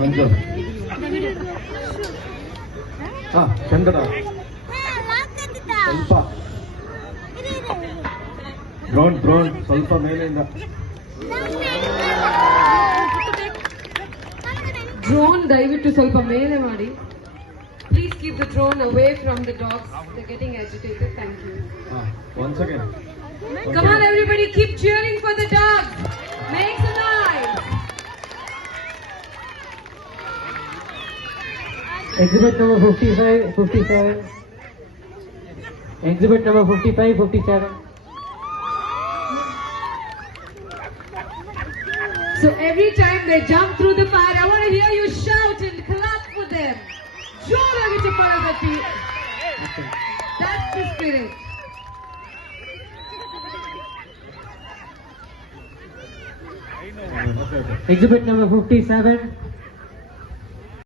Manju. Chandra. Salpa. Drone, Salpa ಮೇಲಿಂದ. Drone ದಯವಿಟ್ಟು ಸ್ವಲ್ಪ ಮೇಲೆ ಮಾಡಿ. Please keep the drone away from the dogs. They're getting agitated. Thank you. Once again. Come on, everybody, keep cheering for the dogs. Make some noise. Exhibit number 55, 57. Exhibit number 55, 57. So every time they jump through the fire, I want to hear you shout and clap for them. Jolagi Chapalagati. That's the spirit. Exhibit number 57.